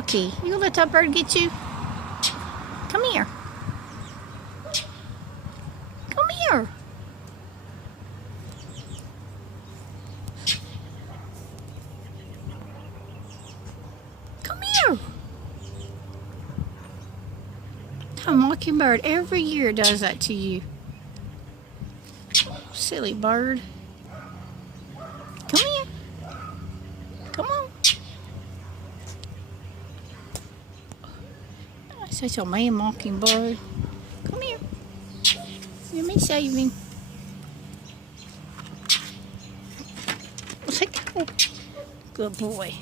Rocky, you gonna let that bird get you? Come here. Come here. Come here. A mockingbird every year does that to you. Silly bird. Come here. Come on. Such a man mockingbird. Come here. Let me save him. Good boy.